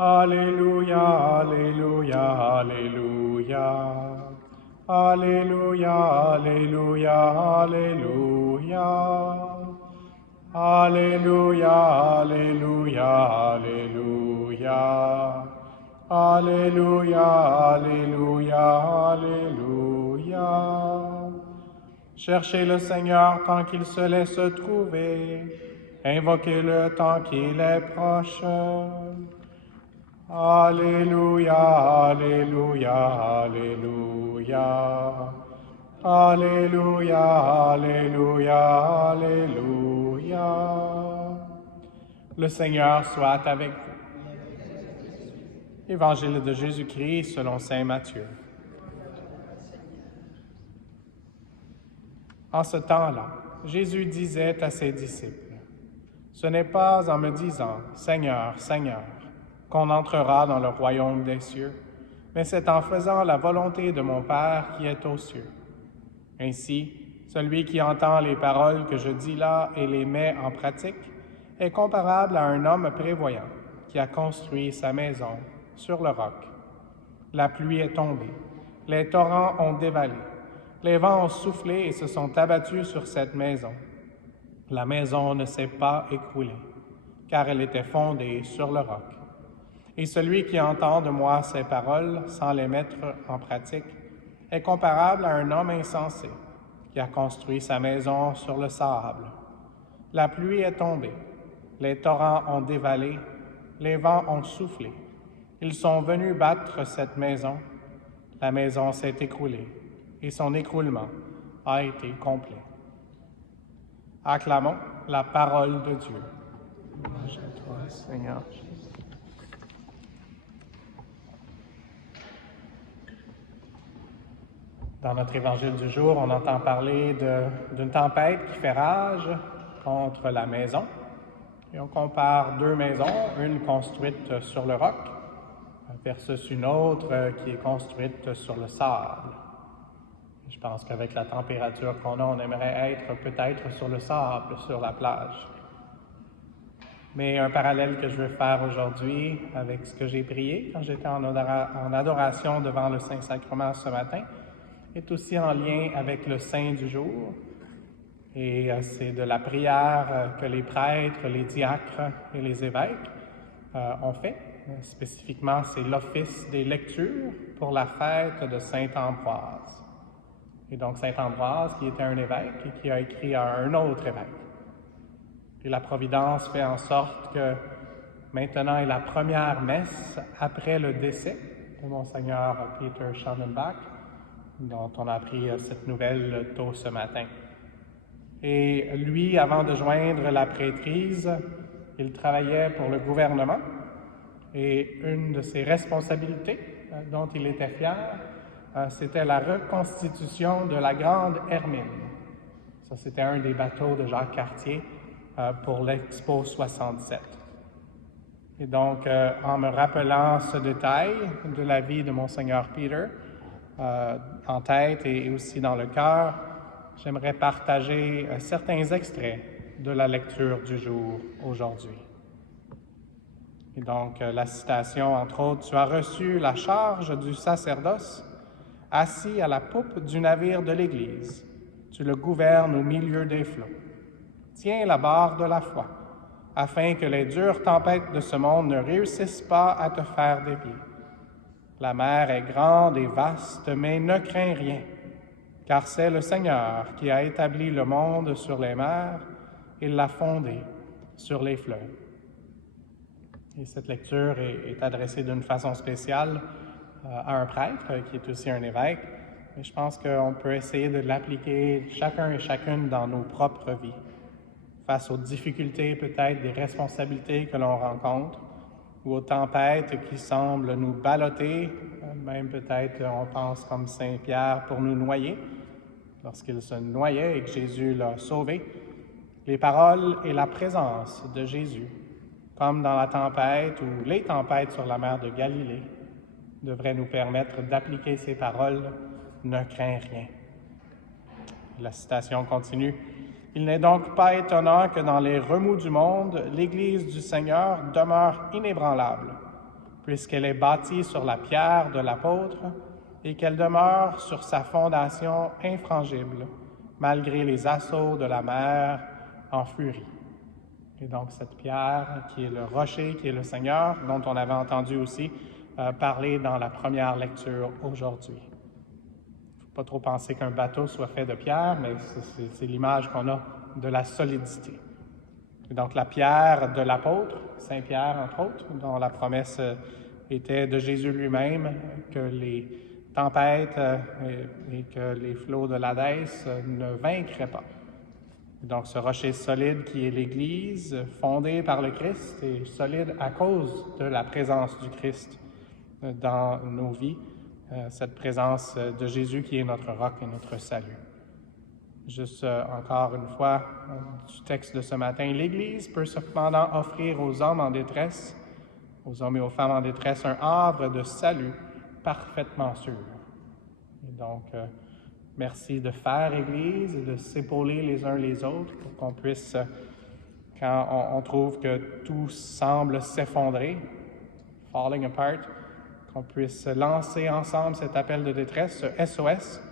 Alléluia, Alléluia, Alléluia. Alléluia, Alléluia, Alléluia. Alléluia, Alléluia, Alléluia. Alléluia, Alléluia, Alléluia. Cherchez le Seigneur tant qu'il se laisse trouver. Invoquez-le tant qu'il est proche. Alléluia, Alléluia, Alléluia. Alléluia, Alléluia, Alléluia. Le Seigneur soit avec vous. Évangile de Jésus-Christ selon saint Matthieu. En ce temps-là, Jésus disait à ses disciples, « Ce n'est pas en me disant, Seigneur, Seigneur, qu'on entrera dans le royaume des cieux, mais c'est en faisant la volonté de mon Père qui est aux cieux. Ainsi, celui qui entend les paroles que je dis là et les met en pratique est comparable à un homme prévoyant qui a construit sa maison sur le roc. La pluie est tombée, les torrents ont dévalé, les vents ont soufflé et se sont abattus sur cette maison. La maison ne s'est pas écroulée, car elle était fondée sur le roc. Et celui qui entend de moi ces paroles sans les mettre en pratique est comparable à un homme insensé qui a construit sa maison sur le sable. La pluie est tombée, les torrents ont dévalé, les vents ont soufflé. Ils sont venus battre cette maison. La maison s'est écroulée et son écroulement a été complet. Acclamons la parole de Dieu. Louange à toi, Seigneur Jésus. Dans notre évangile du jour, on entend parler d'une tempête qui fait rage contre la maison. Et on compare deux maisons, une construite sur le roc versus une autre qui est construite sur le sable. Je pense qu'avec la température qu'on a, on aimerait être peut-être sur le sable, sur la plage. Mais un parallèle que je veux faire aujourd'hui avec ce que j'ai prié quand j'étais en adoration devant le Saint-Sacrement ce matin est aussi en lien avec le Saint du jour. Et c'est de la prière que les prêtres, les diacres et les évêques ont fait. Spécifiquement, c'est l'office des lectures pour la fête de Saint Ambroise. Et donc, Saint Ambroise, qui était un évêque et qui a écrit à un autre évêque. Et la Providence fait en sorte que maintenant est la première messe après le décès de Monseigneur Peter Schallenbach, dont on a appris cette nouvelle tôt ce matin. Et lui, avant de joindre la prêtrise, il travaillait pour le gouvernement. Et une de ses responsabilités dont il était fier, c'était la reconstitution de la Grande Hermine. Ça, c'était un des bateaux de Jacques Cartier pour l'Expo 67. Et donc, en me rappelant ce détail de la vie de Monseigneur Peter en tête et aussi dans le cœur, j'aimerais partager certains extraits de la lecture du jour aujourd'hui. Et donc, la citation, entre autres, « Tu as reçu la charge du sacerdoce, assis à la poupe du navire de l'Église. Tu le gouvernes au milieu des flots. Tiens la barre de la foi, afin que les dures tempêtes de ce monde ne réussissent pas à te faire dévier. La mer est grande et vaste, mais ne crains rien, car c'est le Seigneur qui a établi le monde sur les mers et l'a fondé sur les fleuves. » Et cette lecture est adressée d'une façon spéciale à un prêtre qui est aussi un évêque, mais je pense qu'on peut essayer de l'appliquer chacun et chacune dans nos propres vies, face aux difficultés peut-être des responsabilités que l'on rencontre, ou aux tempêtes qui semblent nous balloter, même peut-être on pense comme Saint Pierre pour nous noyer, lorsqu'il se noyait et que Jésus l'a sauvé. Les paroles et la présence de Jésus, comme dans la tempête ou les tempêtes sur la mer de Galilée, devraient nous permettre d'appliquer ces paroles « Ne crains rien ». La citation continue. « Il n'est donc pas étonnant que dans les remous du monde, l'Église du Seigneur demeure inébranlable, puisqu'elle est bâtie sur la pierre de l'apôtre et qu'elle demeure sur sa fondation infrangible, malgré les assauts de la mer en furie. Et donc cette pierre qui est le rocher, qui est le Seigneur, dont on avait entendu aussi parler dans la première lecture aujourd'hui. Il ne faut pas trop penser qu'un bateau soit fait de pierre, mais c'est l'image qu'on a de la solidité. Et donc la pierre de l'apôtre, Saint Pierre entre autres, dont la promesse était de Jésus lui-même, que les tempêtes et que les flots de l'Hadès ne vaincraient pas. Donc, ce rocher solide qui est l'Église, fondée par le Christ et solide à cause de la présence du Christ dans nos vies, cette présence de Jésus qui est notre roc et notre salut. Juste encore une fois, du texte de ce matin, l'Église peut cependant offrir aux hommes en détresse, aux hommes et aux femmes en détresse, un havre de salut parfaitement sûr. Et donc, merci de faire Église et de s'épauler les uns les autres pour qu'on puisse, quand on trouve que tout semble s'effondrer, falling apart, qu'on puisse lancer ensemble cet appel de détresse, ce SOS.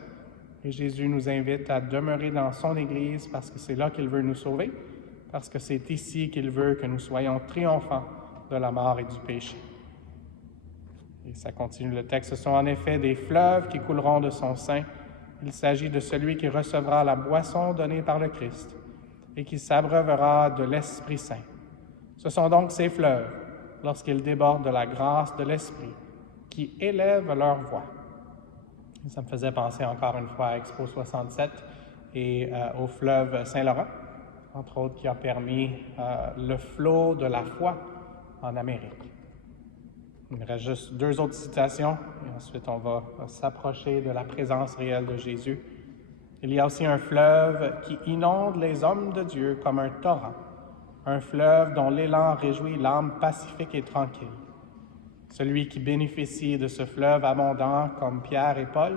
Et Jésus nous invite à demeurer dans son Église parce que c'est là qu'il veut nous sauver, parce que c'est ici qu'il veut que nous soyons triomphants de la mort et du péché. Et ça continue le texte. Ce sont en effet des fleuves qui couleront de son sein. Il s'agit de celui qui recevra la boisson donnée par le Christ et qui s'abreuvera de l'Esprit Saint. Ce sont donc ces fleuves, lorsqu'ils débordent de la grâce de l'Esprit, qui élèvent leur voix. Et ça me faisait penser encore une fois à Expo 67 et au fleuve Saint-Laurent, entre autres, qui a permis le flot de la foi en Amérique. Il me reste juste 2 autres citations et ensuite on va s'approcher de la présence réelle de Jésus. Il y a aussi un fleuve qui inonde les hommes de Dieu comme un torrent, un fleuve dont l'élan réjouit l'âme pacifique et tranquille. Celui qui bénéficie de ce fleuve abondant comme Pierre et Paul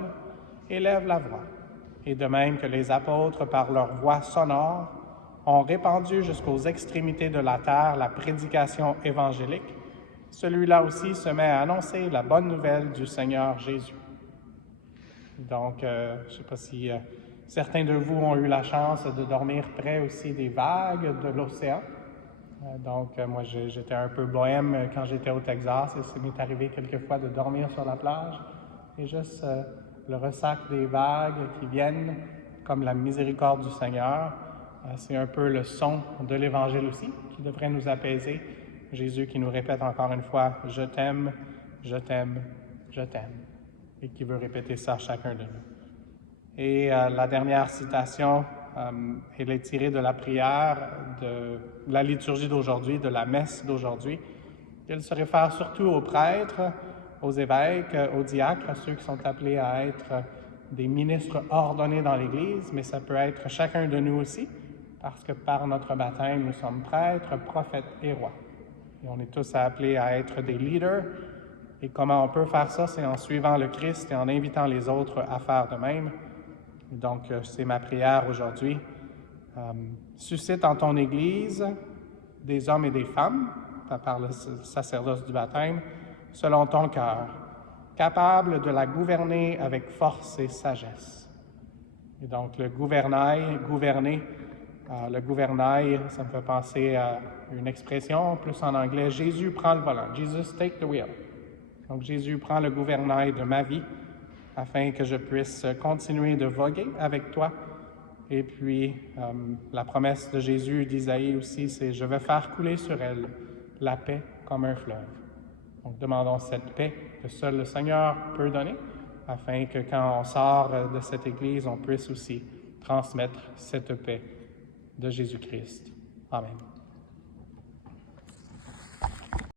élève la voix, et de même que les apôtres par leur voix sonore ont répandu jusqu'aux extrémités de la terre la prédication évangélique, celui-là aussi se met à annoncer la bonne nouvelle du Seigneur Jésus. Donc, je ne sais pas si certains de vous ont eu la chance de dormir près aussi des vagues de l'océan. Moi, j'étais un peu bohème quand j'étais au Texas et ça m'est arrivé quelquefois de dormir sur la plage. Et juste le ressac des vagues qui viennent comme la miséricorde du Seigneur, c'est un peu le son de l'Évangile aussi qui devrait nous apaiser. Jésus qui nous répète encore une fois « Je t'aime, je t'aime, je t'aime » et qui veut répéter ça à chacun de nous. Et la dernière citation, elle est tirée de la prière, de la liturgie d'aujourd'hui, de la messe d'aujourd'hui. Elle se réfère surtout aux prêtres, aux évêques, aux diacres, ceux qui sont appelés à être des ministres ordonnés dans l'Église, mais ça peut être chacun de nous aussi, parce que par notre baptême, nous sommes prêtres, prophètes et rois. Et on est tous appelés à être des leaders. Et comment on peut faire ça? C'est en suivant le Christ et en invitant les autres à faire de même. Donc, c'est ma prière aujourd'hui. Suscite en ton Église des hommes et des femmes, par le sacerdoce du baptême, selon ton cœur, capables de la gouverner avec force et sagesse. Et donc, le gouvernail, gouverner, le gouvernail, ça me fait penser à une expression, plus en anglais, Jésus prend le volant. Jesus take the wheel. Donc, Jésus prend le gouvernail de ma vie afin que je puisse continuer de voguer avec toi. Et puis, la promesse de Jésus, d'Isaïe aussi, c'est « Je vais faire couler sur elle la paix comme un fleuve ». Donc, demandons cette paix que seul le Seigneur peut donner, afin que quand on sort de cette Église, on puisse aussi transmettre cette paix de Jésus-Christ. Amen.